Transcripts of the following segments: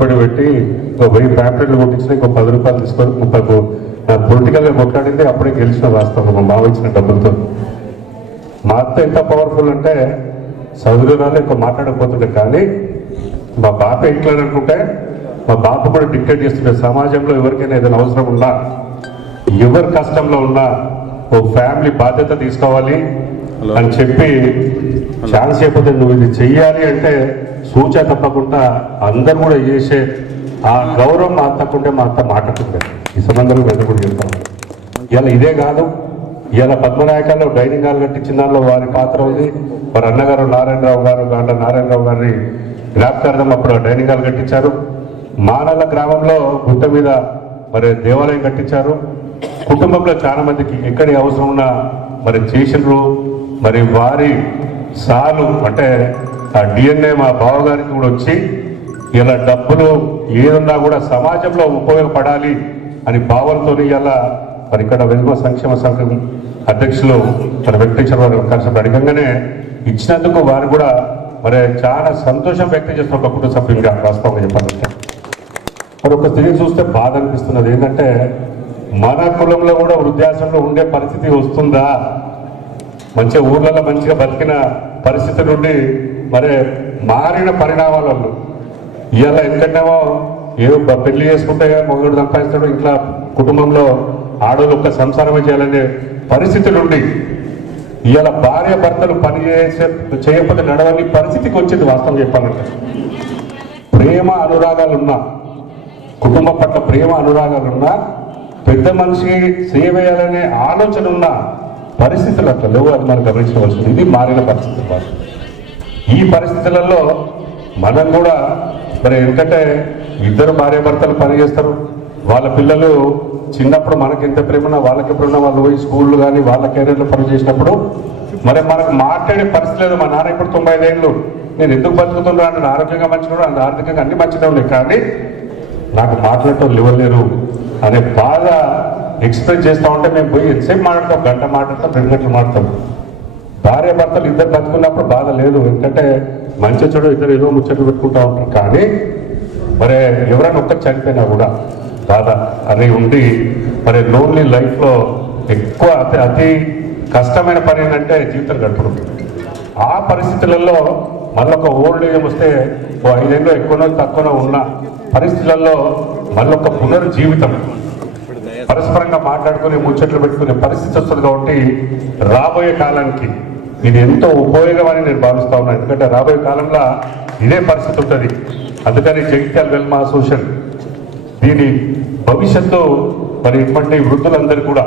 పెట్టుబడి పెట్టి ఒక వెయ్యి ప్యాంప్లెట్లు కొట్టించిన ఇంకో పది రూపాయలు తీసుకొని ముప్పై పొలిటికల్గా కొట్లాడింది అప్పుడే గెలిచిన వాస్తవం మా బావ ఇచ్చిన డబ్బులతో. మా అత్త ఎంత పవర్ఫుల్ అంటే చదువురాలు ఎక్కువ మాట్లాడకపోతుండే. కానీ మా బాప ఎట్లా అనుకుంటే మా బాప కూడా డిక్టేట్ చేస్తుండే. సమాజంలో ఎవరికైనా ఏదైనా అవసరం ఉన్నా ఎవరి కష్టంలో ఉన్నా ఓ ఫ్యామిలీ బాధ్యత తీసుకోవాలి అని చెప్పి ఛాన్స్ అయిపోతే నువ్వు ఇది చెయ్యాలి అంటే సూచ తప్పకుండా అందరు కూడా చేసే ఆ గౌరవం మా అత్తకుంటే మా అత్త మాట్లాడుతుంది ఈ సంబంధంలో వెంట కూడా చెప్తాం. ఇలా ఇదే కాదు ఇలా పద్మనాయకాల్లో డైనింగ్ హాల్ కట్టించిన దానిలో వారి పాత్ర ఉంది. వారి అన్నగారు నారాయణరావు గారు దాంట్లో నారాయణరావు గారిని జ్ఞాపకార్థం అప్పుడు డైనింగ్ హాల్ కట్టించారు. మానల గ్రామంలో గుట్ట మీద మరి దేవాలయం కట్టించారు. కుటుంబంలో చాలా మందికి ఎక్కడి అవసరం ఉన్నా మరి చేసినారు మరి వారి సాలు అంటే ఆ డిఎన్ఏ మా బావగారికి కూడా వచ్చి ఇలా డబ్బులు ఏదున్నా కూడా సమాజంలో ఉపయోగపడాలి అని భావనతో ఇలా మరి ఇక్కడ వెనుక సంక్షేమ సంఘం అధ్యక్షులు మన వెంకటేశ్వర కలిసి అడగంగానే ఇచ్చినందుకు వారు కూడా మరి చాలా సంతోషం వ్యక్తం చేస్తున్న ఒక కుటుంబ సభ్యులుగా వాస్తవంగా చెప్పాలంటే మరి ఒక స్త్రీ చూస్తే బాధ అనిపిస్తున్నది. ఏంటంటే మన కులంలో కూడా వృద్ధాశ్రమంలో ఉండే పరిస్థితి వస్తుందా? మంచిగా ఊర్లలో మంచిగా బతికిన పరిస్థితి నుండి మరి మారిన పరిణామాలలో ఇవాళ ఎందుకంటేమో ఏ పెళ్ళి చేసుకుంటే మొగుడు సంపాదిస్తాడు ఇట్లా కుటుంబంలో ఆడవాళ్ళు ఒక్క సంసారమే చేయాలనే పరిస్థితి నుండి ఇవాళ భార్య భర్తలు పని చేసే చేయకపోతే నడవని పరిస్థితికి వచ్చింది వాస్తవం చెప్పాలంటే. ప్రేమ అనురాగాలు ఉన్నా కుటుంబం పట్ల ప్రేమ అనురాగాలు ఉన్నా పెద్ద మనిషి సేవ చేయాలనే ఆలోచన ఉన్న పరిస్థితులు అట్లా లేవు. అది మనం గమనించవలసింది. ఇది మారిన పరిస్థితులు ఈ పరిస్థితులలో మనం కూడా మరి ఎందుకంటే ఇద్దరు భార్య భర్తలు పనిచేస్తారు. వాళ్ళ పిల్లలు చిన్నప్పుడు మనకి ఎంత ప్రేమన్నా వాళ్ళకి ఎప్పుడున్నా వాళ్ళు పోయి స్కూళ్ళు కానీ వాళ్ళ కెరీర్లో పని చేసినప్పుడు మరి మనకు మాట్లాడే పరిస్థితి లేదు. మా నాన్న ఇప్పుడు తొంభై ఐదేళ్ళు నేను ఎందుకు బతుకుతున్నా అంటే ఆరోగ్యంగా మంచిగా ఆర్థికంగా అన్ని మంచిగా ఉన్నాయి కానీ నాకు మాట్లాడటం లేవలేరు అనే బాధ ఎక్స్ప్రెస్ చేస్తా ఉంటే మేము పోయి ఎంతసేపు మాట్లాడతాం? గంట మాట్లాడతాం రెండు గంటలు మాట్లాడతాం. భార్య భర్తలు ఇద్దరు బతుకున్నప్పుడు బాధ లేదు. ఎందుకంటే మంచి చెడు ఇద్దరు ఏదో ముచ్చట్లు పెట్టుకుంటా ఉంటారు. కానీ మరి ఎవరైనా ఒక్కరు చనిపోయినా కూడా బాధ అది ఉండి మరి లోన్లీ లైఫ్లో ఎక్కువ అతి అతి కష్టమైన పని ఏంటంటే జీవితం గడపడం. ఆ పరిస్థితులలో మళ్ళొక ఓల్డ్ ఏజ్ వస్తే ఓ ఐదేళ్ళు ఎక్కువనో తక్కువనో ఉన్న పరిస్థితులలో మళ్ళొక పునర్జీవితం. పరస్పరంగా మాట్లాడుకుని ముచ్చట్లు పెట్టుకునే పరిస్థితి వస్తుంది కాబట్టి రాబోయే కాలానికి ఇది ఎంతో ఉపయోగమని నేను భావిస్తా ఉన్నాను ఎందుకంటే రాబోయే కాలంలో ఇదే పరిస్థితి ఉంటుంది. అందుకని జగిత్యాల వెల్మ అసోసియేషన్ దీని భవిష్యత్తు మరి ఇటువంటి వృద్ధులందరూ కూడా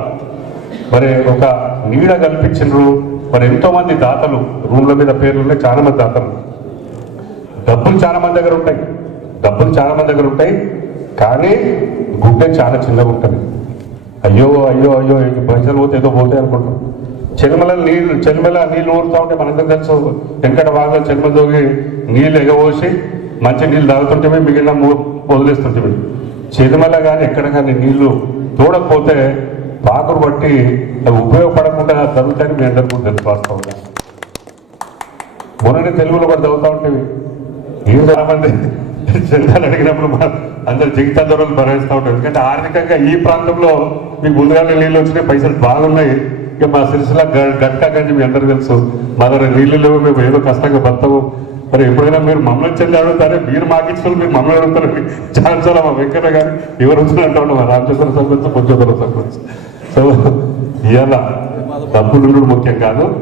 మరి ఒక నీడ కల్పించిండ్రు మరి ఎంతో మంది దాతలు రూమ్ల మీద పేర్లు ఉన్నాయి. చాలా మంది దాతలు డబ్బులు చాలా మంది దగ్గర ఉంటాయి. డబ్బులు చాలా మంది దగ్గర ఉంటాయి. కానీ గుడ్డే చాలా చిన్నగా ఉంటుంది. అయ్యో అయ్యో అయ్యో పైసలు పోతే ఏదో పోతాయి అనుకుంటాం చెలిమల నీళ్ళు చెలిమల నీళ్ళు ఊరుతూ ఉంటే మనందరం తెలుసు. వెంకట బాగా చెలిమల దోగి నీళ్ళు ఎగబోసి మంచి నీళ్ళు తాగుతుంటే మిగిలిన వదిలేస్తుంటే చెలిమల కానీ ఎక్కడ కానీ నీళ్ళు తోడకపోతే పాకురు బట్టి అవి ఉపయోగపడకుండా జరుగుతాయని మీ అందరికీ కూడా తెలుసు వాస్తవంగా. మొన్ననే తెలుగులో కూడా చదువుతా ఉంటేవి ఏం చాలా మంది అడిగినప్పుడు అందరు జిగితా ధరలు భరిస్తూ ఉంటారు ఎందుకంటే ఆర్థికంగా ఈ ప్రాంతంలో మీకు ముందుగానే నీళ్ళు వచ్చినాయి పైసలు బాగున్నాయి. ఇక మా సిరిసిల్ల గ- గట్కా గంజి మీ అందరూ తెలుసు. మా దగ్గర నీళ్ళు లేవు మేము ఏదో కష్టంగా బతాము మరి ఎప్పుడైనా మీరు మమ్మల్ని చెల్లి అడుగుతారే? మీరు మాకిచ్చుకొని మీరు మమ్మల్ని అడుగుతారు? చాలా చాలా మా వెంకట గారు ఎవరు వచ్చిన అంటా ఉన్నాం మా రామచంద్ర సర్పంచ్ పొంచంద్ర సర్పంచ్. సో ఇలా డబ్బులు ముఖ్యం కాదు.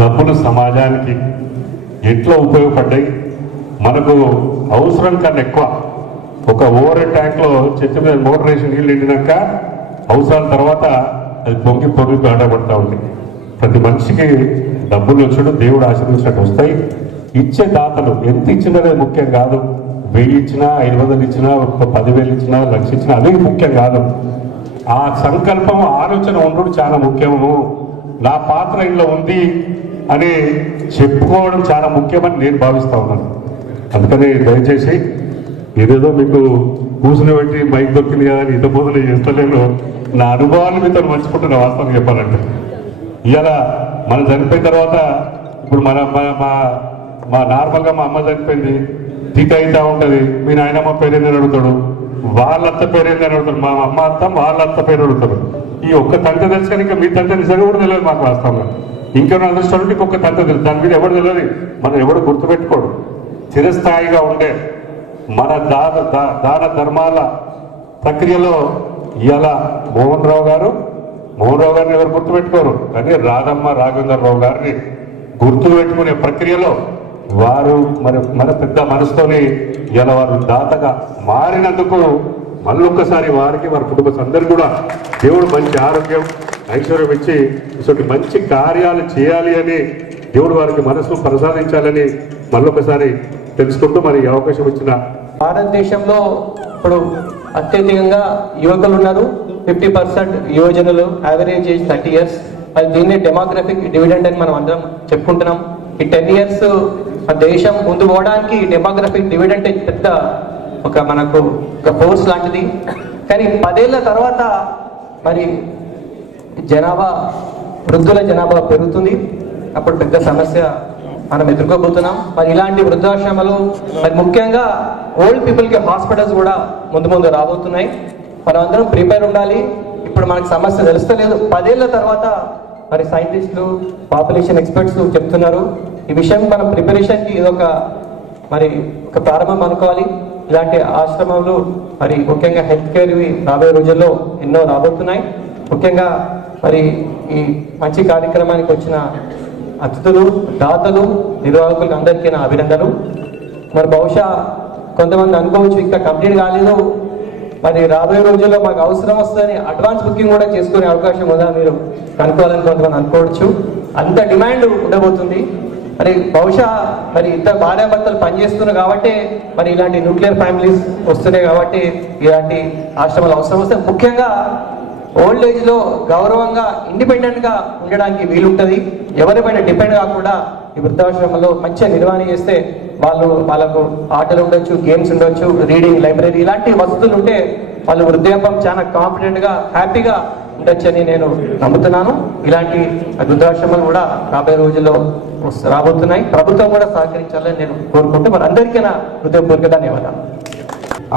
డబ్బులు సమాజానికి ఎట్లా ఉపయోగపడ్డాయి? మనకు అవసరం కన్నా ఎక్కువ. ఒక ఓవర్ ట్యాంక్లో చెట్టు మీద మోటర్ వేసి నీళ్ళు నిండినాక అవసరాల తర్వాత అది పొంగి పొంగి ఆడబడతా ఉంది. ప్రతి మనిషికి డబ్బులు వచ్చాడు దేవుడు ఆశీర్వించినట్టు వస్తాయి. ఇచ్చే దాతలు ఎంత ఇచ్చినదే ముఖ్యం కాదు. వెయ్యి ఇచ్చినా ఐదు వందలు ఇచ్చినా ఒక పదివేలు ఇచ్చినా లక్ష ఇచ్చినా అదే ముఖ్యం కాదు. ఆ సంకల్పం ఆలోచన ఉండడం చాలా ముఖ్యము. నా పాత్ర ఇంట్లో ఉంది అని చెప్పుకోవడం చాలా ముఖ్యమని నేను భావిస్తా ఉన్నాను. అందుకని దయచేసి ఏదేదో మీకు కూర్చుని పెట్టి బైక్ దొరికింది కదా అని ఇంత బోధన చేస్తలేను నా అనుభవాన్ని మీతో మర్చిపోతున్నా వాస్తవం చెప్పాలంటే. ఇవాళ మనం చనిపోయిన తర్వాత ఇప్పుడు మన మా మా నార్మల్గా మా అమ్మ చనిపోయింది. తిట్ అవుతా ఉంటుంది. మీ నాయనమ్మ పేరు ఏందని అడుగుతాడు. వాళ్ళ అత్త పేరు ఏందని అడుగుతాడు. మా అమ్మ అత్త వాళ్ళ అత్త పేరు అడుగుతాడు. ఈ ఒక్క తండ్రి తెలుసు కానీ ఇంకా మీ తంత నిజంగా కూడా తెలియదు మాకు వాస్తవంగా. ఇంకెవరు అదృష్టాలు ఇంకొక తండ్రి తెలుసు దాని మీద ఎవరు తెలియదు. మనం ఎవడు గుర్తుపెట్టుకోడు. చిరస్థాయిగా ఉండే మన దాన దాన ధర్మాల ప్రక్రియలో ఇవాళ మోహన్ రావు గారు మోహన్ రావు గారిని ఎవరు గుర్తుపెట్టుకోరు కానీ రాధమ్మ రాఘవేంద్ర రావు గారిని గుర్తు పెట్టుకునే ప్రక్రియలో వారు మరి మన పెద్ద మనసుతోని ఇలా వారు దాతగా మారినందుకు మళ్ళొక్కసారి వారికి వారి కుటుంబ అందరు కూడా దేవుడు మంచి ఆరోగ్యం ఐశ్వర్యం ఇచ్చి ఇటువంటి మంచి కార్యాలు చేయాలి అని దేవుడు వారికి మనసు ప్రసాదించాలని మళ్ళొకసారి తెలుసుకుంటూ మరి అవకాశం ఇచ్చిన భారతదేశంలో ఇప్పుడు అత్యధికంగా యువకులు ఉన్నారు. ఫిఫ్టీ పర్సెంట్ యువజనులు యావరేజ్ ఏజ్ థర్టీ ఇయర్స్. అది దీన్ని డెమోగ్రఫిక్ డివిడెండ్ అని మనం అందరం చెప్పుకుంటున్నాం. ఈ టెన్ ఇయర్స్ మన దేశం ముందు పోవడానికి డెమోగ్రఫిక్ డివిడెంట్ పెద్ద ఒక మనకు ఒక ఫోర్స్ లాంటిది. కానీ పదేళ్ళ తర్వాత మరి జనాభా వృద్ధుల జనాభా పెరుగుతుంది. అప్పుడు పెద్ద సమస్య మనం ఎదుర్కోబోతున్నాం. మరి ఇలాంటి వృద్ధాశ్రమాలు మరి ముఖ్యంగా ఓల్డ్ పీపుల్కి హాస్పిటల్స్ కూడా ముందు ముందు రాబోతున్నాయి. మనం అందరం ప్రిపేర్ ఉండాలి. ఇప్పుడు మనకి సమస్య తెలుస్తలేదు. పదేళ్ళ తర్వాత మరి సైంటిస్టులు పాపులేషన్ ఎక్స్పర్ట్స్ చెప్తున్నారు. ఈ విషయం మనం ప్రిపరేషన్కి ఇదొక మరి ఒక ప్రారంభం అనుకోవాలి. ఇలాంటి ఆశ్రమాలు మరి ముఖ్యంగా హెల్త్ కేర్ రాబోయే రోజుల్లో ఎన్నో రాబోతున్నాయి. ముఖ్యంగా మరి ఈ మంచి కార్యక్రమానికి వచ్చిన అతిథులు దాతలు నిర్వాహకులకు అందరికీ నా అభినందనలు. మరి బహుశా కొంతమంది అనుకోవచ్చు ఇంకా కంప్లీట్ కాలేదు. మరి రాబోయే రోజుల్లో మాకు అవసరం వస్తుందని అడ్వాన్స్ బుకింగ్ కూడా చేసుకునే అవకాశం ఉందా మీరు కనుక్కోవాలని కొంతమంది అనుకోవచ్చు. అంత డిమాండ్ ఉండబోతుంది. మరి బహుశా మరి ఇద్దరు భార్యాభర్తలు పనిచేస్తున్నారు కాబట్టి మరి ఇలాంటి న్యూక్లియర్ ఫ్యామిలీస్ వస్తున్నాయి కాబట్టి ఇలాంటి ఆశ్రమాలు అవసరం వస్తే ముఖ్యంగా ఓల్డ్ ఏజ్లో గౌరవంగా ఇండిపెండెంట్గా ఉండడానికి వీలుంటది. ఎవరిపైన డిపెండ్ కాకుండా ఈ వృద్ధాశ్రమంలో మంచిగా నిర్వహణ చేస్తే వాళ్ళు వాళ్ళకు ఆటలు ఉండొచ్చు గేమ్స్ ఉండొచ్చు రీడింగ్ లైబ్రరీ ఇలాంటి వసతులు ఉంటే వాళ్ళు వృద్ధాపం చాలా కాన్ఫిడెంట్గా హ్యాపీగా ఉండొచ్చని నేను నమ్ముతున్నాను. ఇలాంటి వృద్ధాశ్రమాలు కూడా రాబోయే రోజుల్లో రాబోతున్నాయి. ప్రభుత్వం కూడా సహకరించాలని నేను కోరుకుంటూ మరి అందరికీ నా హృదయపూర్వక ధన్యవాదాలు.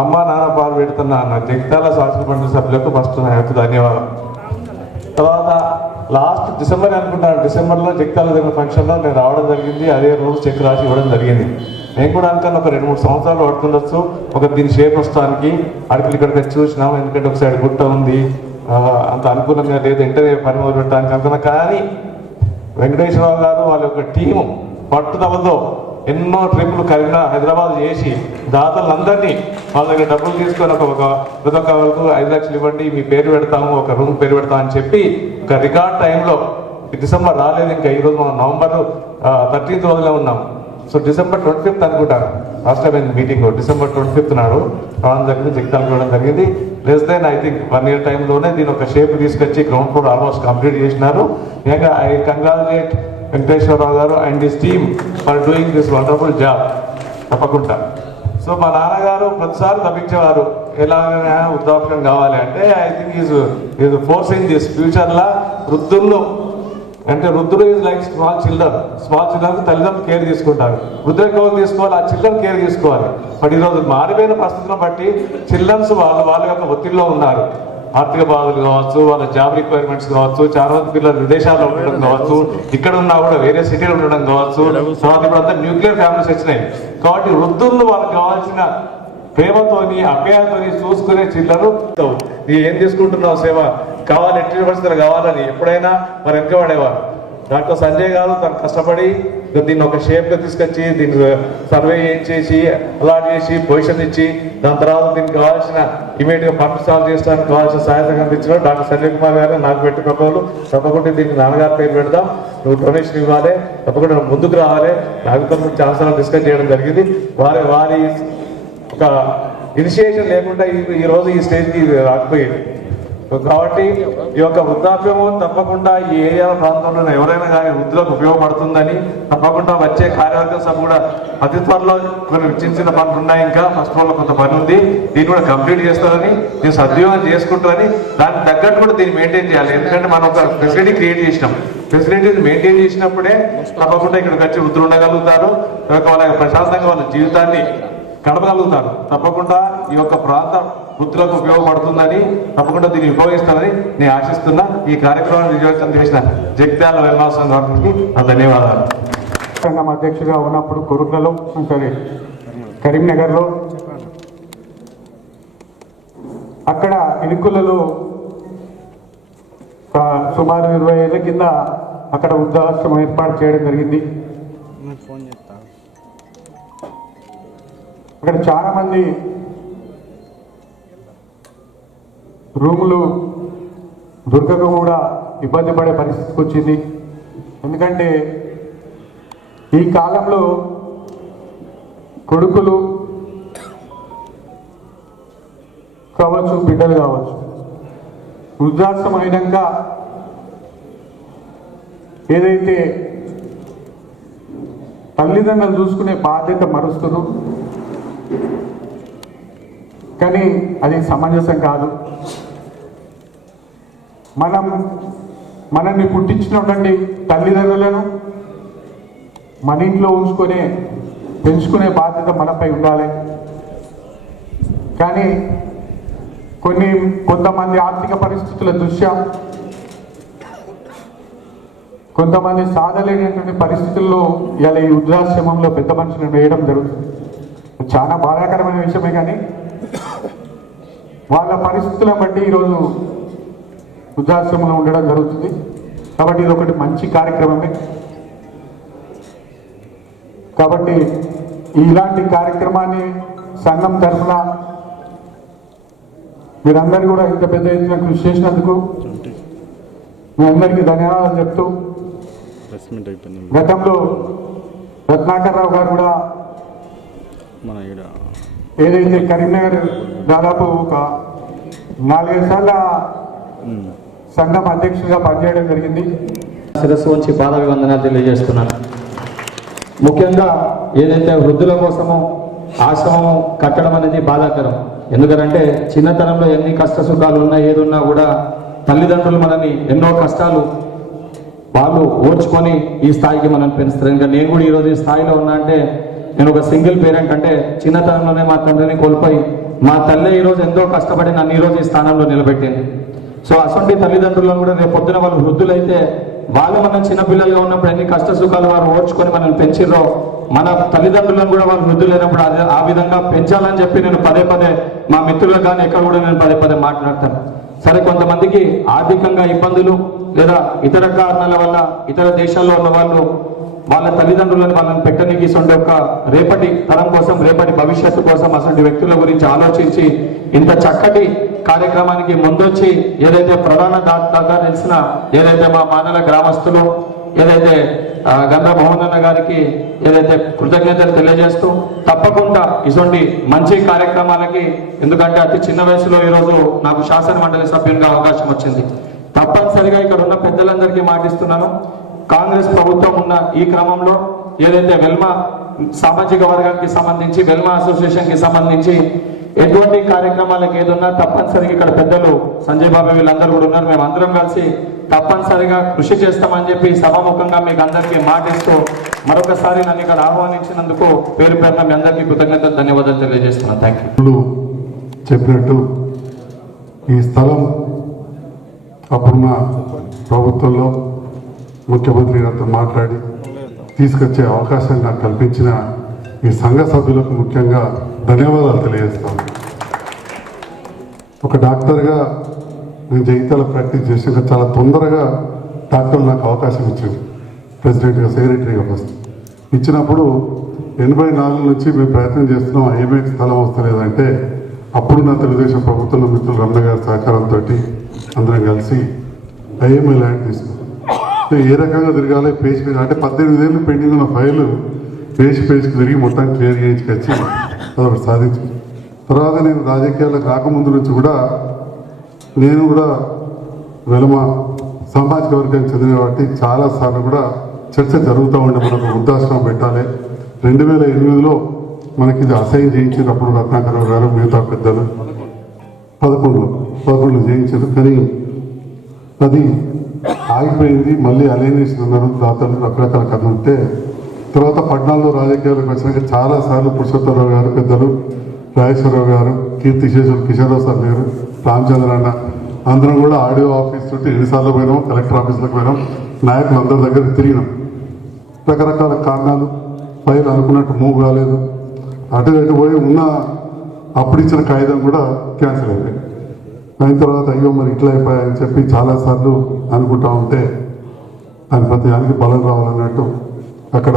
అమ్మ నాన్న పాలు పెడుతున్న అన్న. జగితాల శాసన మండలి సభ్యులకు ఫస్ట్ నా ధన్యవాదాలు తర్వాత లాస్ట్ డిసెంబర్ అనుకుంటాను. డిసెంబర్లో జగితాల దగ్గర ఫంక్షన్లో నేను రావడం జరిగింది. అదే రోజు చెక్ రాసి ఇవ్వడం జరిగింది. నేను కూడా అనుకున్న ఒక రెండు మూడు సంవత్సరాలు పడుతుండొచ్చు. ఒక దీని షేప్ వస్తానికి అడిగిలు ఇక్కడ వచ్చి చూసినాం. ఎందుకంటే ఒకసారి గుట్ట ఉంది. అంత అనుకూలంగా లేదు. ఇంటర్వ్యూ పని మొదలు పెట్టడానికి అనుకున్నా. కానీ వెంకటేశ్వరరావు గారు వాళ్ళ యొక్క టీము పట్టుదలతో ఎన్నో ట్రిప్లు కరీంనా హైదరాబాద్ చేసి దాతలందరినీ వాళ్ళ దగ్గర డబ్బులు తీసుకొని ఒక ఒక వరకు ఐదు లక్షలు ఇవ్వండి మీ పేరు పెడతాము ఒక రూమ్ పేరు పెడతాం అని చెప్పి ఒక రికార్డ్ టైంలో డిసెంబర్ రాలేదు ఇంకా ఈరోజు మనం నవంబర్ థర్టీన్త్ రోజులో ఉన్నాం. సో డిసెంబర్ ట్వంటీ ఫిఫ్త్ అనుకుంటాను last time meeting December twenty fifth నాడు రావడం జరిగింది జగితాలు ఇవ్వడం జరిగింది. Less than I think one year టైంలోనే దీని ఒక షేప్ తీసుకొచ్చి గ్రౌండ్ ఫ్లోర్ ఆల్మోస్ట్ కంప్లీట్ చేసినారు. ఇంకా ఐ కంగ్రాచులేట్ వెంకటేశ్వరరావు గారు and this team for doing this wonderful job తప్పకుండా. సో మా నాన్నగారు ప్రతిసారి తప్పించేవారు. ఎలాగైనా వృద్ధాప్యం కావాలి అంటే I think is is forcing this ఫ్యూచర్లా వృద్ధుల్లో. అంటే వృద్ధుడు is like small children small children తల్లిదండ్రులు కేర్ తీసుకుంటారు. వృద్ధులు కేర్ తీసుకోవాలి? ఆ చిల్డ్రన్ కేర్ తీసుకోవాలి. బట్ ఈరోజు మారిపోయిన పరిస్థితులను బట్టి చిల్డ్రన్స్ వాళ్ళు వాళ్ళ యొక్క ఒత్తిడిలో ఉన్నారు. ఆర్థిక బాధలు కావచ్చు వాళ్ళ జాబ్ రిక్వైర్మెంట్స్ కావచ్చు చాలా మంది పిల్లలు విదేశాల్లో ఉండడం కావచ్చు ఇక్కడ ఉన్నా కూడా వేరే సిటీలో ఉండడం కావచ్చు. తర్వాత ఇప్పుడు అంతా న్యూక్లియర్ ఫ్యామిలీస్ వచ్చినాయి. కాబట్టి వృద్ధులు వాళ్ళకి కావాల్సిన ప్రేమతోని అభ్యాతోని చూసుకునే చిల్లరు నీ ఏం తీసుకుంటున్నావు సేవ? కావాలి ఎట్టి పరిస్థితులు కావాలని ఎప్పుడైనా మరి వెనకబడేవారు. దాంట్లో సంజయ్ గారు తను కష్టపడి దీన్ని ఒక షేప్గా తీసుకొచ్చి దీన్ని సర్వే చేసి అలాట్ చేసి పొజిషన్ ఇచ్చి దాని తర్వాత దీనికి కావాల్సిన ఇమీడియట్గా పంప్ సాల్వ్ కావాల్సిన సహాయత కనిపించడం డాక్టర్ సంజయ్ కుమార్ గారు నాకు పెట్టుకున్న వాళ్ళు తప్పకుండా దీనికి నాన్నగారి పేరు పెడదాం. నువ్వు డొనేషన్ ఇవ్వాలి తప్పకుండా ముందుకు రావాలి. నాగరికత చాలా సార్లు డిస్కస్ చేయడం జరిగింది. వారి వారి ఒక ఇనిషియేషన్ లేకుండా ఈ ఈ రోజు ఈ స్టేజ్కి రాకపోయింది కాబట్టి ఈ యొక్క వృద్ధాప్యము తప్పకుండా ఈ ఏరియా ప్రాంతంలో ఉన్న ఎవరైనా కానీ వృద్ధులకు ఉపయోగపడుతుందని తప్పకుండా వచ్చే కార్యవర్గ సభ కూడా అతి త్వరలో కొన్ని చిన్న చిన్న పనులు ఉన్నాయి. ఇంకా ఫస్ట్లో కొంత పని ఉంది. దీన్ని కూడా కంప్లీట్ చేస్తారని దీన్ని సద్వినియోగం చేసుకుంటారని దానికి తగ్గట్టు కూడా దీన్ని మెయింటైన్ చేయాలి. ఎందుకంటే మనం ఒక ఫెసిలిటీ క్రియేట్ చేసినాం. ఫెసిలిటీస్ మెయింటైన్ చేసినప్పుడే తప్పకుండా ఇక్కడికి వచ్చి వృద్ధులు ఉండగలుగుతారు. వాళ్ళ ప్రశాంతంగా వాళ్ళ జీవితాన్ని గడపగలుగుతారు. తప్పకుండా ఈ యొక్క ప్రాంతం వృత్తులకు ఉపయోగపడుతుందని తప్పకుండా దీన్ని ఉపయోగిస్తానని నేను ఆశిస్తున్నా. ఈ కార్యక్రమాన్ని విజయవంతం చేసిన జగిత్యాల వెల్మాసం గారికి నా ధన్యవాదాలు. సంఘం అధ్యక్షుడిగా ఉన్నప్పుడు కొరుట్లలో సారీ కరీంనగర్లో అక్కడ ఇరుకులలో ఒక సుమారు ఇరవై ఏళ్ళ కింద అక్కడ వృద్ధాశ్రమం ఏర్పాటు చేయడం జరిగింది. అక్కడ చాలా రూములు దొరకక కూడా ఇబ్బంది పడే పరిస్థితికి వచ్చింది. ఎందుకంటే ఈ కాలంలో కొడుకులు కావచ్చు బిడ్డలు కావచ్చు వృద్ధాశ్రమైనాక అయినాక ఏదైతే తల్లిదండ్రులు చూసుకునే బాధ్యత మరుస్తున్నారు కానీ అది సమంజసం కాదు. మనం మనల్ని పుట్టించినటువంటి తల్లిదండ్రులను మన ఇంట్లో ఉంచుకునే పెంచుకునే బాధ్యత మనపై ఉండాలి. కానీ కొన్ని కొంతమంది ఆర్థిక పరిస్థితుల దృష్ట్యా కొంతమంది సాధలేనటువంటి పరిస్థితుల్లో ఇలా ఈ వృద్ధాశ్రమంలో పెద్ద మనుషులను వేయడం జరుగుతుంది. చాలా బాధాకరమైన విషయమే కానీ వాళ్ళ పరిస్థితులను బట్టి ఈరోజు వృద్ధాశ్రమంలో ఉండడం జరుగుతుంది. కాబట్టి ఇది ఒకటి మంచి కార్యక్రమమే. కాబట్టి ఇలాంటి కార్యక్రమాన్ని సంఘం తరఫున మీరందరూ కూడా ఇంత పెద్ద ఎత్తున కృషి చేసినందుకు మీ అందరికీ ధన్యవాదాలు చెప్తూ గతంలో రత్నాకర్ రావు గారు కూడా ఏదైతే కరీంనగర్ దాదాపు ఒక నాలుగైదు సార్ల సంఘం అధ్యక్షుడిగా పనిచేయడం జరిగింది. శిరస్సు ఉంచి పాదాభివందనాలు తెలియజేస్తున్నాను. ముఖ్యంగా ఏదైతే వృద్ధుల కోసమో ఆశ్రమం కట్టడం అనేది బాధాకరం. ఎందుకంటే చిన్నతనంలో ఎన్ని కష్ట సుఖాలు ఉన్నా ఏదున్నా కూడా తల్లిదండ్రులు మనని ఎన్నో కష్టాలు వాళ్ళు ఓర్చుకొని ఈ స్థాయికి మనం పెంచుతారు. ఇంకా నేను కూడా ఈరోజు ఈ స్థాయిలో ఉన్నా అంటే నేను ఒక సింగిల్ పేరెంట్ అంటే చిన్నతనంలోనే మా తండ్రిని కోల్పోయి మా తల్లి ఈరోజు ఎంతో కష్టపడి నన్ను ఈరోజు ఈ స్థానంలో నిలబెట్టింది. సో అసొంటి తల్లిదండ్రులను కూడా రేపు పొద్దున వాళ్ళు వృద్ధులైతే వాళ్ళు మనం చిన్నపిల్లలుగా ఉన్నప్పుడు ఎన్ని కష్ట సుఖాలు వారు ఓర్చుకొని మనల్ని పెంచిర్రో మన తల్లిదండ్రులను కూడా వాళ్ళు వృద్ధులైనప్పుడు అదే ఆ విధంగా పెంచాలని చెప్పి నేను పదే పదే మా మిత్రులకు కానీ ఎక్కడ కూడా నేను పదే పదే మాట్లాడతాను. సరే కొంతమందికి ఆర్థికంగా ఇబ్బందులు లేదా ఇతర కారణాల వల్ల ఇతర దేశాల్లో ఉన్న వాళ్ళు వాళ్ళ తల్లిదండ్రులను వాళ్ళని పెట్టనికి ఇటువంటి ఒక రేపటి తరం కోసం రేపటి భవిష్యత్తు కోసం అసలు వ్యక్తుల గురించి ఆలోచించి ఇంత చక్కటి కార్యక్రమానికి ముందొచ్చి ఏదైతే ప్రధాన దాతగా తెలిసిన ఏదైతే మా మానల గ్రామస్తులు ఏదైతే గంధ భవనన్న గారికి ఏదైతే కృతజ్ఞతలు తెలియజేస్తూ తప్పకుండా ఇటువంటి మంచి కార్యక్రమాలకి ఎందుకంటే అతి చిన్న వయసులో ఈరోజు నాకు శాసన మండలి సభ్యునిగా అవకాశం వచ్చింది. తప్పనిసరిగా ఇక్కడ ఉన్న పెద్దలందరికీ మాటిస్తున్నాను. కాంగ్రెస్ ప్రభుత్వం ఉన్న ఈ క్రమంలో ఏదైతే వెల్మ సామాజిక వర్గానికి సంబంధించి వెల్మ అసోసియేషన్కి సంబంధించి ఎటువంటి కార్యక్రమాలకు ఏదున్నా తప్పనిసరిగా ఇక్కడ పెద్దలు సంజయ్ బాబు వీళ్ళందరూ కూడా ఉన్నారు. మేము అందరం కలిసి తప్పనిసరిగా కృషి చేస్తామని చెప్పి సభాముఖంగా మీకు అందరికీ మాటిస్తూ మరొకసారి నన్ను ఇక్కడ ఆహ్వానించినందుకు పేరు పేరున మీ అందరికీ కృతజ్ఞతలు ధన్యవాదాలు తెలియజేస్తున్నాను. థ్యాంక్ యూ చెప్పినట్టు ఈ స్థలం అప్పుడున్న ప్రభుత్వంలో ముఖ్యమంత్రి గారితో మాట్లాడి తీసుకొచ్చే అవకాశం నాకు కల్పించిన ఈ సంఘ సభ్యులకు ముఖ్యంగా ధన్యవాదాలు తెలియజేస్తాను ఒక డాక్టర్గా నేను జగిత్యాల ప్రాక్టీస్ చేసాక చాలా తొందరగా డాక్టర్లు నాకు అవకాశం ఇచ్చింది ప్రెసిడెంట్గా సెక్రటరీగా ఫస్ట్. ఇచ్చినప్పుడు ఎనభై నాలుగు నుంచి మేము ప్రయత్నం చేస్తున్నాం ఐఎంఏకి స్థలం వస్తలేదంటే అప్పుడు నా తెలుగుదేశం ప్రభుత్వంలో మిత్రులు రమణ గారి సహకారంతో అందరం కలిసి ఐఎంఏ ల్యాండ్ తీసుకున్నాం. ఏ రకంగా తిరగాలి పేజ్ అంటే పద్దెనిమిది ఏళ్ళు పెండింగ్ ఉన్న ఫైల్ పేజ్ పేజ్కి తిరిగి మొత్తం క్లియర్ చేయించుకొచ్చి అదొకటి సాధించు. తర్వాత నేను రాజకీయాలకు రాకముందు నుంచి కూడా నేను కూడా వెలుమ సామాజిక వర్గానికి చెందిన కాబట్టి చాలా సార్లు కూడా చర్చ జరుగుతూ ఉండే మనకు వృద్ధాశ్రమం పెట్టాలి. రెండు వేల ఎనిమిదిలో మనకి ఇది అసైన్ చేయించినప్పుడు రత్నాకర్ గారు మిగతా పెద్దలు. పదకొండులో పదకొండులో చేయించారు. కానీ అది ఆగిపోయింది మళ్ళీ అలైనేషన్ అన్నారు. దాతలు రకరకాల కథ ఉంటే తర్వాత పట్నాల్లో రాజకీయాలకు వచ్చినాక చాలా సార్లు పురుషోత్తరరావు గారు పెద్దలు రాజేశ్వరరావు గారు కీర్తి శేషులు కిషోరరావు సార్ గారు రామచంద్ర అన్న అందరం కూడా ఆడియో ఆఫీస్ చుట్టూ ఎన్నిసార్లు పోయినాం కలెక్టర్ ఆఫీసులకు పోయినాం నాయకులు అందరి దగ్గర తిరిగినాం. రకరకాల కారణాలు ఫైల్ అనుకున్నట్టు మూవ్ కాలేదు. అటు ఇటు పోయి ఉన్న అప్పుడు ఇచ్చిన కాగితం కూడా క్యాన్సిల్ అయిపోయింది అయిన తర్వాత అయ్యో మరి ఇట్లా అయిపోయాయని చెప్పి చాలాసార్లు అనుకుంటా ఉంటే దాని ప్రతి దానికి బలం రావాలన్నట్టు అక్కడ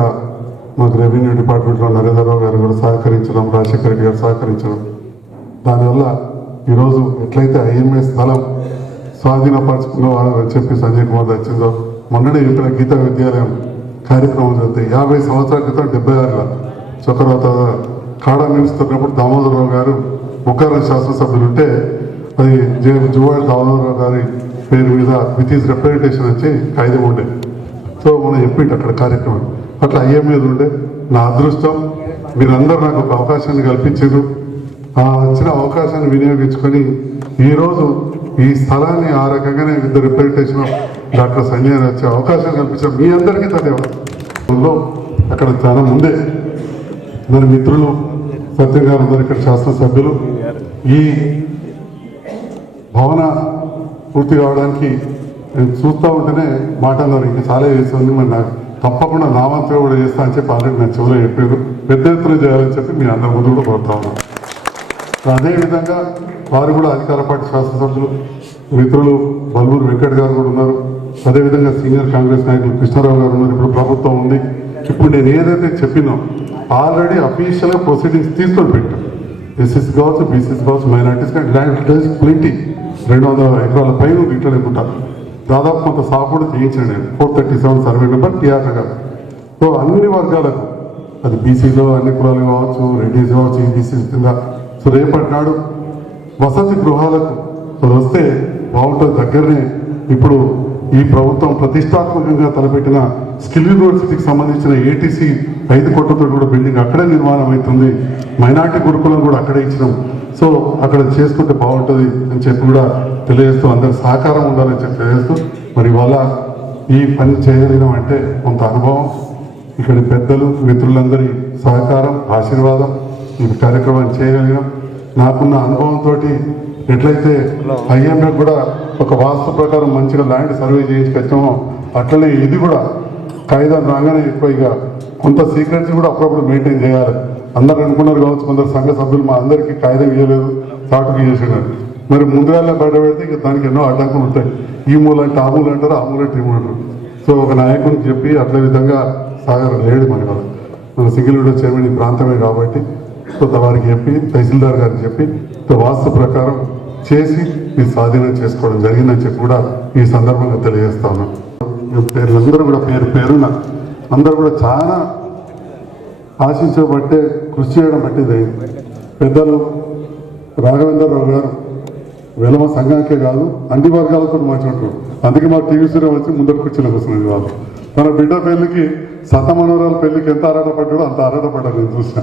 మాకు రెవెన్యూ డిపార్ట్మెంట్లో నరేంద్రరావు గారు కూడా సహకరించడం రాజశేఖర రెడ్డి గారు సహకరించడం. దానివల్ల ఈరోజు ఎట్లయితే ఐఎంఏ స్థలం స్వాధీనపరచుకున్న అని చెప్పి సంజయ్ కుమార్ వచ్చిందో మొన్ననే చెప్పిన గీతా విద్యాలయం కార్యక్రమం జరిగితే యాభై సంవత్సరాల క్రితం డెబ్బై ఆరులో చక్రవర్త కాడా నిలుస్తున్నప్పుడు దామోదరరావు గారు ముఖారం శాసనసభ్యులు ఉంటే అది జే జువాడి దామోదరరావు గారి పేరు మీద విత్ ఈస్ రిప్రజెంటేషన్ వచ్చి కాగితం ఉండే. సో మనం చెప్పిండు అక్కడ కార్యక్రమం. అట్లా అయ్యే మీద ఉండే నా అదృష్టం మీరందరూ నాకు ఒక అవకాశాన్ని కల్పించారు. ఆ వచ్చిన అవకాశాన్ని వినియోగించుకొని ఈరోజు ఈ స్థలాన్ని ఆ రకంగానే ఇద్దరు రిప్రజెంటేషన్ డాక్టర్ సంజయ్ వచ్చే అవకాశం కల్పించాం మీ అందరికీ ధన్యవాదాలు. అక్కడ చాలా ముందే మరి మిత్రులు సత్యం గారు అందరు ఇక్కడ శాసనసభ్యులు ఈ భవన పూర్తి కావడానికి నేను చూస్తూ ఉంటేనే మాట ఇంకా చాలా చేస్తుంది మరి నాకు. తప్పకుండా నా కూడా చేస్తా అని చెప్పి ఆల్రెడీ నేను చెవులో చెప్పారు. పెద్ద ఎత్తున చేయాలని చెప్పి మీ అందరి ముందు కూడా కోరుతా ఉన్నాను అదేవిధంగా వారు కూడా అధికార పార్టీ శాసనసభ్యులు మిత్రులు బల్బూరు వెంకట్ గారు కూడా ఉన్నారు. అదేవిధంగా సీనియర్ కాంగ్రెస్ నాయకులు కృష్ణారావు గారు ఉన్నారు. ఇప్పుడు ప్రభుత్వం ఉంది. ఇప్పుడు నేను ఏదైతే చెప్పినో ఆల్రెడీ అఫీషియల్గా ప్రొసీడింగ్స్ తీసుకొని పెట్టాం. ఎస్ఎస్ కావచ్చు బీసీసీ కావచ్చు మైనార్టీస్ కానీ ల్యాండ్ ప్లింటి రెండు వందల ఎకరాల పైన ఇట్లా లేకుంటారు దాదాపు కొంత సాగు కూడా చేయించాను నేను four thirty seven survey number TR Nagar so అన్ని వర్గాలకు అది బీసీలో అన్ని కులాలు కావచ్చు రెడ్డిస్ కావచ్చు ఈబీసీ కింద సో రేపటి నాడు వసతి గృహాలకు వస్తే బాగుంటుంది. దగ్గరనే ఇప్పుడు ఈ ప్రభుత్వం ప్రతిష్టాత్మకంగా తలపెట్టిన స్కిల్ యూనివర్సిటీకి సంబంధించిన ఏటీసీ ఐదు కోట్లతో కూడా బిల్డింగ్ అక్కడే నిర్మాణం అవుతుంది. మైనార్టీ గురుకులం కూడా అక్కడే ఇచ్చినాం. సో అక్కడ చేసుకుంటే బాగుంటుంది అని చెప్పి కూడా తెలియజేస్తూ అందరి సహకారం ఉండాలని చెప్పి తెలియజేస్తూ మరి ఇవాళ ఈ పని చేయగలిగినాం అంటే కొంత అనుభవం. ఇక్కడి పెద్దలు మిత్రులందరి సహకారం ఆశీర్వాదం ఈ కార్యక్రమాన్ని చేయగలిగాం నాకున్న అనుభవంతో ఎట్లయితే ఐఎంఏ కూడా ఒక వాస్తు ప్రకారం మంచిగా ల్యాండ్ సర్వే చేయించుకొచ్చామో అట్లనే ఇది కూడా కాగితం రాగానే ఎక్కువ ఇక కొంత సీక్రెట్స్ కూడా అప్పుడప్పుడు మెయింటైన్ చేయాలి. అందరు అనుకున్నారు కావచ్చు కొందరు సంఘ సభ్యులు మా అందరికీ కాగితం ఇవ్వలేదు చాటుకు చేసినారు మరి ముందుగానే బయట పెడితే ఇంకా దానికి ఎన్నో అడ్డంకులు ఉంటాయి. ఈ మూల అంటే ఆ మూల అంటారు ఆ మూల అంటే ఈ మూల అంటారు. సో ఒక నాయకునికి చెప్పి అట్లే విధంగా సాగర్ లేడు మన కదా మన సింగిల్ విండో చైర్మన్ ఈ ప్రాంతమే కాబట్టి కొత్త వారికి చెప్పి తహసీల్దార్ గారికి చెప్పి వాస్తు ప్రకారం చేసి ఈ స్వాధీనం చేసుకోవడం జరిగిందని చెప్పి కూడా ఈ సందర్భంగా తెలియజేస్తాను ఉన్నాం. అందరూ పేర్లందరూ కూడా పేరు పేరున అందరూ కూడా చాలా ఆశించబట్టే కృషి చేయడం బట్టి పెద్దలు రాఘవేంద్రరావు గారు వెలమ సంఘానికే కాదు అన్ని వర్గాలతో మాట్లాడుతారు అందుకే మా టీవీ సీరియల్ వచ్చి ముందర కూర్చొని వస్తున్నది వాళ్ళు. తన బిడ్డ పెళ్ళికి సత మనోరాల పెళ్ళికి ఎంత ఆరాటపడ్డాడో అంత ఆరాటపడ్డాడు నేను చూసిన.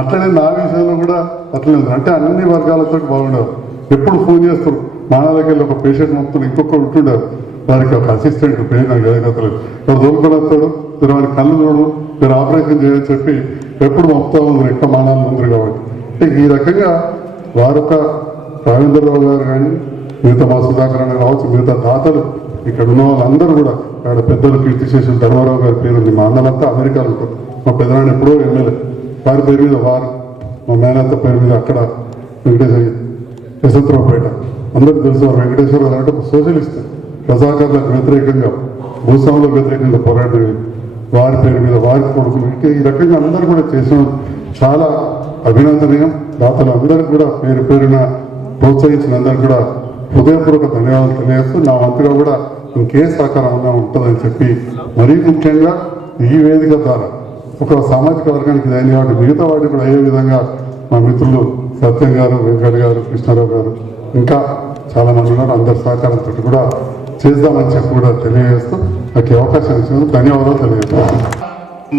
అట్లనే నా విషయంలో కూడా అట్లనే అంటే అన్ని వర్గాలతో బాగుండవు ఎప్పుడు ఫోన్ చేస్తారు. మానవులకి వెళ్ళి ఒక పేషెంట్ మొత్తం ఇంకొకరు ఉంటుండారు వారికి ఒక అసిస్టెంట్ పేరు నాకు ఎదగతలేదు వాడు మీరు వారి కళ్ళు చూడు. మీరు ఆపరేషన్ చేయని చెప్పి ఎప్పుడు మొత్తం ఉంది ఎక్కువ మానాలు ఉంది కాబట్టి. ఈ రకంగా వారొక రాజేంద్రరావు గారు కానీ మిగతా మా సుధాకర్ అన్న కావచ్చు మిగతా దాతలు ఇక్కడ ఉన్న వాళ్ళందరూ కూడా ఇక్కడ పెద్దలు కీర్తి చేసిన ధర్మారావు గారి పేరు ఉంది. మా అన్నలంతా అమెరికాలో ఉంటారు మా పెద్దనాన్న ఎప్పుడో ఎమ్మెల్యే. వారి పేరు మీద వారు మా మేనత్త పేరు మీద అక్కడ వెంకటేశ్వర యశవంతరావుపేట అందరికీ తెలుసు వెంకటేశ్వరరావు వెంకటేశ్వర గారు అంటే సోషలిస్ట్. రజాకారులకు వ్యతిరేకంగా భూస్వాములకు వ్యతిరేకంగా పోరాడే వారి పేరు మీద వారి కొడుకులు ఇక ఈ రకంగా అందరూ కూడా చేసిన చాలా అభినందనీయం. దాతలు అందరూ కూడా పేరు పేరున ప్రోత్సహించిన అందరూ కూడా హృదయపూర్వక ధన్యవాదాలు తెలియజేస్తూ నా వంతుగా కూడా ఇంకే సహకారం ఉంటుందని చెప్పి మరీ ముఖ్యంగా ఈ వేదిక ద్వారా ఒక సామాజిక వర్గానికి ఇది కాబట్టి మిగతా వాటికి కూడా అయ్యే విధంగా మా మిత్రులు సత్యం గారు వెంకట్ గారు కృష్ణారావు గారు ఇంకా చాలా మంది ఉన్నారు. అందరి సహకారంతో కూడా చేద్దామని చెప్పి కూడా తెలియజేస్తూ నాకు అవకాశం ఇచ్చినందుకు ధన్యవాదాలు తెలియజేస్తాను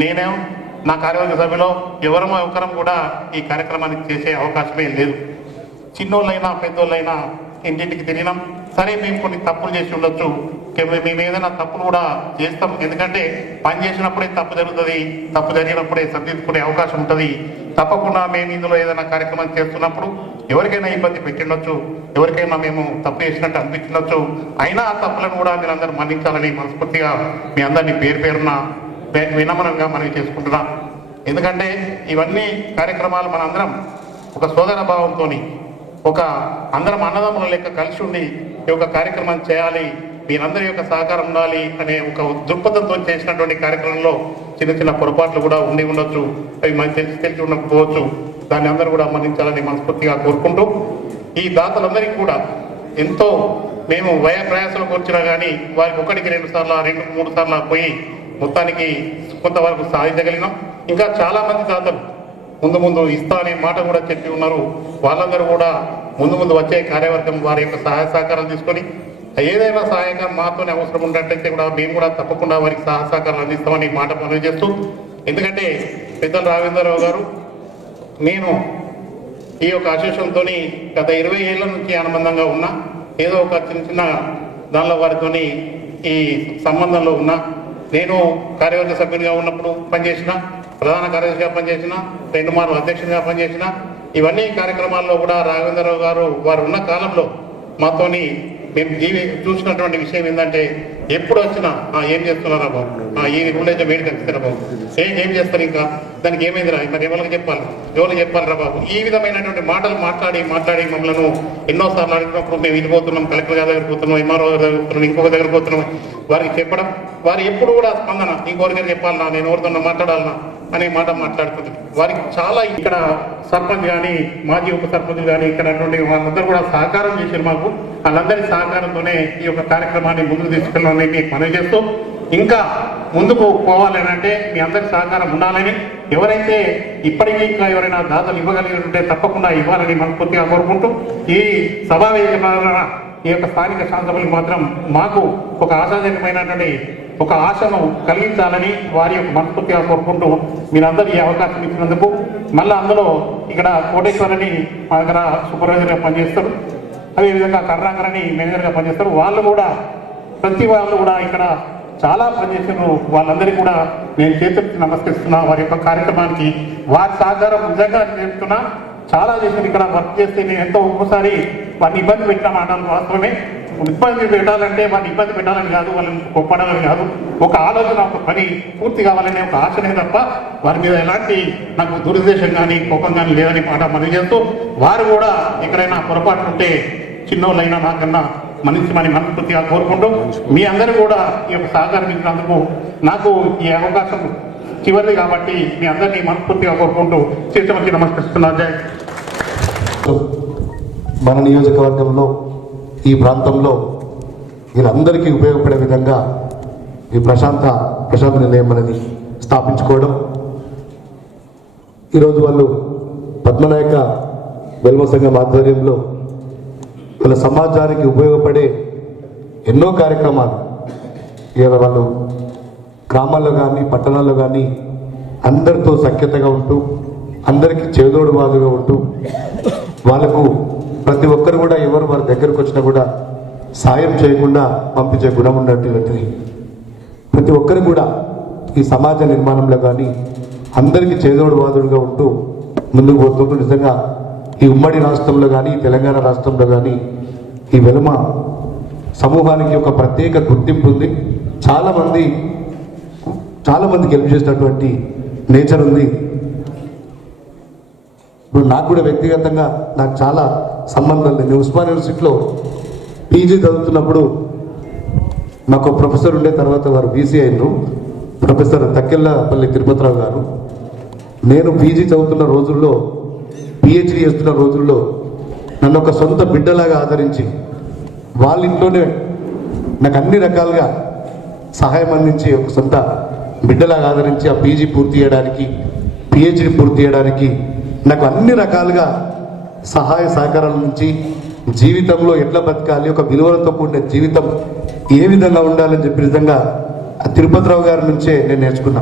నేనేం నా కార్యవర్గ సభ్యులో ఎవరమో ఒకరం కూడా ఈ కార్యక్రమానికి చేసే అవకాశమే లేదు. చిన్నోళ్ళైనా పెద్దోళ్ళైనా ఇంటింటికి తిరిగినాం. సరే మేము కొన్ని తప్పులు చేసి ఉండొచ్చు. మేము ఏదైనా తప్పులు కూడా చేస్తాం. ఎందుకంటే పని చేసినప్పుడే తప్పు జరుగుతుంది. తప్పు జరిగినప్పుడే సర్దిద్దుకునే అవకాశం ఉంటుంది. తప్పకుండా మేము ఇందులో ఏదైనా కార్యక్రమం చేస్తున్నప్పుడు ఎవరికైనా ఇబ్బంది పెట్టిండొచ్చు ఎవరికైనా మేము తప్పు చేసినట్టు అనిపించవచ్చు అయినా ఆ తప్పులను కూడా మీరు అందరూ మన్నించాలని మనస్ఫూర్తిగా మీ అందరినీ పేరు పేరున వినమనంగా మనం చేసుకుంటున్నాం. ఎందుకంటే ఇవన్నీ కార్యక్రమాలు మనందరం ఒక సోదర భావంతోని ఒక అందరం అన్నదమ్ముల లెక్క కలిసి ఉండి ఈ యొక్క కార్యక్రమం చేయాలి మీరందరి యొక్క సహకారం ఉండాలి అనే ఒక దృక్పథంతో చేసినటువంటి కార్యక్రమంలో చిన్న చిన్న పొరపాట్లు కూడా ఉండి ఉండొచ్చు అవి మనకు తెలిసి తెలిసి ఉండకపోవచ్చు. దాన్ని అందరూ కూడా మన్నించాలని మనస్ఫూర్తిగా కోరుకుంటూ ఈ దాతలందరికీ కూడా ఎంతో మేము వయ ప్రయాసాలకు వచ్చినా కానీ వారికి ఒకటికి రెండు సార్లు రెండు మూడు సార్లు పోయి మొత్తానికి కొంతవరకు సాధించగలిగినాం. ఇంకా చాలా మంది దాతలు ముందు ముందు ఇస్తా అనే మాట కూడా చెప్పి ఉన్నారు. వాళ్ళందరూ కూడా ముందు ముందు వచ్చే కార్యవర్గం వారి యొక్క సహాయ సహకారాలు తీసుకొని ఏదైనా సహాయంగా మాతోనే అవసరం ఉన్నట్టయితే కూడా మేము కూడా తప్పకుండా వారికి సహాయ సహకారాలు అందిస్తామని మాట పనులు చేస్తూ ఎందుకంటే పెద్దలు రావేంద్రరావు గారు నేను ఈ యొక్క అసోసియేషన్తో గత ఇరవై ఏళ్ళ నుంచి అనుబంధంగా ఉన్నా ఏదో ఒక చిన్న చిన్న దానిలో వారితోని ఈ సంబంధంలో ఉన్నా నేను కార్యవర్గ సభ్యునిగా ఉన్నప్పుడు పనిచేసిన ప్రధాన కార్యదర్శిగా పనిచేసిన రెండు మార్లు అధ్యక్షునిగా పనిచేసిన ఇవన్నీ కార్యక్రమాల్లో కూడా రాఘవేంద్రరావు గారు వారు ఉన్న కాలంలో మాతోని మేము జీవి చూసినటువంటి విషయం ఏంటంటే ఎప్పుడు వచ్చినా ఏం చేస్తున్నారా బాబు? ఆ, ఈ రూల్ వేడి కనిపిస్తారా బాబు? ఏం ఏం చేస్తారు ఇంకా? దానికి ఏమైందిరా? మరి ఎవరికి చెప్పాలి? ఎవరికి చెప్పాలిరా బాబు? ఈ విధమైనటువంటి మాటలు మాట్లాడి మాట్లాడి మమ్మల్ని ఎన్నోసార్లు అడిగినప్పుడు మేము వెళ్ళిపోతున్నాం పోతున్నాం కలెక్టర్ గారి దగ్గర పోతున్నాం ఎంఆర్ఓ దగ్గర పోతున్నాం ఇంకొక దగ్గర పోతున్నాం. వారికి చెప్పడం వారు ఎప్పుడు కూడా స్పందన ఇంకొకరికి చెప్పాలన్నా నేను ఎవరితో మాట్లాడాలన్నా అనే మాట మాట్లాడుతుంది వారికి చాలా ఇక్కడ సర్పంచ్ కానీ మాజీ ఉప సర్పంచ్ కానీ ఇక్కడ ఉన్నటువంటి వాళ్ళందరూ కూడా సహకారం చేశారు మాకు. వాళ్ళందరి సహకారంతోనే ఈ యొక్క కార్యక్రమాన్ని ముందుకు తీసుకెళ్ళాలని మీకు మనవి చేస్తూ ఇంకా ముందుకు పోవాలని అంటే మీ అందరి సహకారం ఉండాలని ఎవరైతే ఇప్పటికీ ఇంకా ఎవరైనా దాతలు ఇవ్వగలిగి ఉంటే తప్పకుండా ఇవ్వాలని మనస్ఫూర్తిగా కోరుకుంటూ ఈ సభా వేదిక ఈ యొక్క స్థానిక శాసనసభలకు మాత్రం మాకు ఒక ఆశాజనకమైనటువంటి ఒక ఆశను కలిగించాలని వారి యొక్క మనస్ఫూర్తిగా కోరుకుంటూ మీరందరూ ఈ అవకాశం ఇచ్చినందుకు మళ్ళీ అందులో ఇక్కడ కోటేశ్వరని మా దగ్గర సూపర్వైజర్గా పనిచేస్తారు. అదేవిధంగా కర్ణాకర్ మేనేజర్గా పనిచేస్తారు. వాళ్ళు కూడా ప్రతి వాళ్ళు కూడా ఇక్కడ చాలా పనిచేసిన వాళ్ళందరికీ కూడా నేను చేతులకి నమస్కరిస్తున్నా. వారి యొక్క కార్యక్రమానికి వారి సహకారం నిజంగా చెప్తున్నా. చాలా చేసిన ఇక్కడ వర్క్ చేస్తే నేను ఎంతో ఒక్కోసారి వారిని ఇబ్బంది పెట్టిన మాటలు వాస్తవమే ఇబ్బంది పెట్టాలంటే వారిని ఇబ్బంది పెట్టాలని కాదు వాళ్ళని గొప్పడాలని కాదు. ఒక ఆలోచన ఒక పని పూర్తి కావాలనే ఒక ఆశనే తప్ప వారి మీద ఎలాంటి నాకు దురుద్దేశం కానీ కోపం కానీ లేదని మాట మనం చేస్తూ వారు కూడా ఎక్కడైనా పొరపాటు ఉంటే చిన్నోళ్ళైనా నాకన్నా మనిషి మన మనస్ఫూర్తిగా కోరుకుంటూ మీ అందరూ కూడా ఈ యొక్క సహకారం ఇచ్చినందుకు నాకు ఈ అవకాశం చివరిది కాబట్టి మీ అందరినీ మనస్ఫూర్తిగా కోరుకుంటూ చేతులకి నమస్కరిస్తున్నా. జై. మన నియోజకవర్గంలో ఈ ప్రాంతంలో వీళ్ళందరికీ ఉపయోగపడే విధంగా ఈ ప్రశాంత ప్రశాంత నిలయం అనేది స్థాపించుకోవడం. ఈరోజు వాళ్ళు పద్మనాయక వెల్మ సంఘం ఆధ్వర్యంలో వాళ్ళ సమాజానికి ఉపయోగపడే ఎన్నో కార్యక్రమాలు. ఇవాళ వాళ్ళు గ్రామాల్లో కానీ పట్టణాల్లో కానీ అందరితో సఖ్యతగా ఉంటూ అందరికీ చేదోడు బాధగా ఉంటూ వాళ్ళకు ప్రతి ఒక్కరు కూడా ఎవరు వారి దగ్గరకు వచ్చినా కూడా సాయం చేయకుండా పంపించే గుణం ఉన్నటువంటిది ప్రతి ఒక్కరు కూడా ఈ సమాజ నిర్మాణంలో కానీ అందరికీ చేదోడు వాదుడుగా ఉంటూ ముందుకు పోతుంటూ నిజంగా ఈ ఉమ్మడి రాష్ట్రంలో కానీ తెలంగాణ రాష్ట్రంలో కానీ ఈ వెలుమ సమూహానికి ఒక ప్రత్యేక గుర్తింపు ఉంది. చాలామంది చాలామందికి హెల్ప్ చేసినటువంటి నేచర్ ఉంది. ఇప్పుడు నాకు కూడా వ్యక్తిగతంగా నాకు చాలా సంబంధం నేను ఉస్మాన్ యూనివర్సిటీలో పీజీ చదువుతున్నప్పుడు నాకు ప్రొఫెసర్ ఉండే తర్వాత వారు బీసీ అయినరు. ప్రొఫెసర్ తక్కెళ్ళపల్లి తిరుపతిరావు గారు. నేను పీజీ చదువుతున్న రోజుల్లో పిహెచ్డి చేస్తున్న రోజుల్లో నన్ను ఒక సొంత బిడ్డలాగా ఆదరించి వాళ్ళ ఇంట్లోనే నాకు అన్ని రకాలుగా సహాయం అందించి ఒక సొంత బిడ్డలాగా ఆదరించి ఆ పీజీ పూర్తి చేయడానికి పిహెచ్డి పూర్తి చేయడానికి నాకు అన్ని రకాలుగా సహాయ సహకారాల నుంచి జీవితంలో ఎట్లా బతకాలి ఒక విలువలతో కూడిన జీవితం ఏ విధంగా ఉండాలని చెప్పి విధంగా ఆ తిరుపతిరావు గారి నుంచే నేను నేర్చుకున్నా.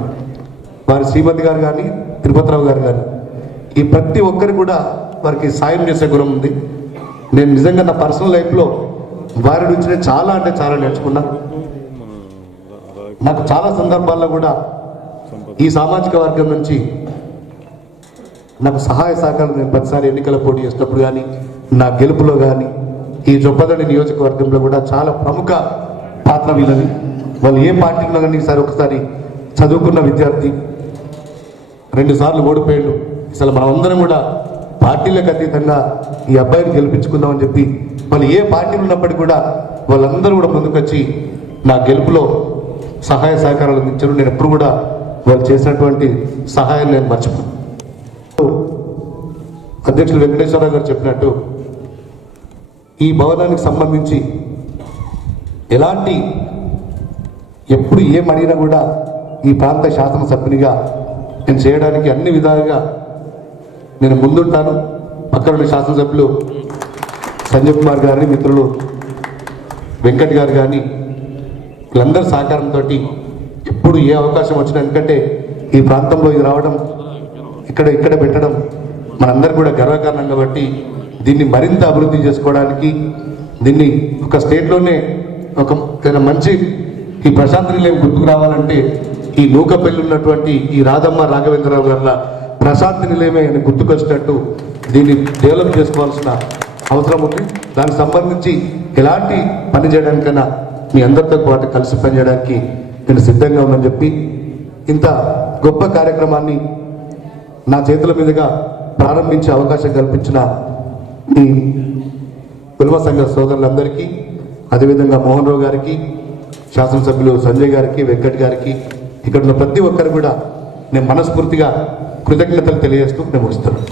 వారి శ్రీమతి గారు కానీ తిరుపతిరావు గారు కానీ. ఈ ప్రతి ఒక్కరు కూడా వారికి సాయం చేసే గుణం ఉంది. నేను నిజంగా నా పర్సనల్ లైఫ్లో వారి నుంచి చాలా అంటే చాలా నేర్చుకున్నా. నాకు చాలా సందర్భాల్లో కూడా ఈ సామాజిక వర్గం నుంచి నాకు సహాయ సహకారం నేను ప్రతిసారి ఎన్నికల పోటీ చేసినప్పుడు కానీ నా గెలుపులో కానీ ఈ చొప్పదండి నియోజకవర్గంలో కూడా చాలా ప్రముఖ పాత్ర వీళ్ళని వాళ్ళు ఏ పార్టీలో కానీ ఈసారి ఒకసారి చదువుకున్న విద్యార్థి రెండు సార్లు ఓడిపోయాడు. అసలు మనమందరం కూడా పార్టీలకు అతీతంగా ఈ అబ్బాయిని గెలిపించుకుందామని చెప్పి వాళ్ళు ఏ పార్టీలు ఉన్నప్పటికీ కూడా వాళ్ళందరూ కూడా ముందుకొచ్చి నా గెలుపులో సహాయ సహకారాలు అందించారు. నేను ఎప్పుడు కూడా వాళ్ళు చేసినటువంటి సహాయం నేను మర్చిపోను. అధ్యక్షులు వెంకటేశ్వరరావు గారు చెప్పినట్టు ఈ భవనానికి సంబంధించి ఎలాంటి ఎప్పుడు ఏం అడిగినా కూడా ఈ ప్రాంత శాసనసభ్యునిగా నేను చేయడానికి అన్ని విధాలుగా నేను ముందుంటాను. పక్కన ఉన్న శాసనసభ్యులు సంజయ్ కుమార్ గారిని మిత్రులు వెంకట్ గారు కానీ వీళ్ళందరి సహకారంతో ఎప్పుడు ఏ అవకాశం వచ్చినా ఎందుకంటే ఈ ప్రాంతంలో ఇది రావడం ఇక్కడ ఇక్కడ పెట్టడం మనందరూ కూడా గర్వకారణం కాబట్టి దీన్ని మరింత అభివృద్ధి చేసుకోవడానికి దీన్ని ఒక స్టేట్లోనే ఒక మంచి ఈ ప్రశాంత్ నిలయం గుర్తుకు రావాలంటే ఈ నూకపల్లి ఉన్నటువంటి ఈ రాధమ్మ రాఘవేంద్రరావు గారి ప్రశాంతి నిలయమే అని గుర్తుకొచ్చినట్టు దీన్ని డెవలప్ చేసుకోవాల్సిన అవసరం ఉంది. దానికి సంబంధించి ఎలాంటి పని చేయడానికైనా మీ అందరితో పాటు కలిసి పనిచేయడానికి నేను సిద్ధంగా ఉందని చెప్పి ఇంత గొప్ప కార్యక్రమాన్ని నా చేతుల మీదుగా ప్రారంభించే అవకాశం కల్పించిన ఈ కుటుంబ సంఘ సోదరులందరికీ అదేవిధంగా మోహన్ రావు గారికి శాసనసభ్యులు సంజయ్ గారికి వెంకట్ గారికి ఇక్కడ ఉన్న ప్రతి ఒక్కరు కూడా నేను మనస్ఫూర్తిగా కృతజ్ఞతలు తెలియజేస్తూ నేను ముగిస్తున్నాను.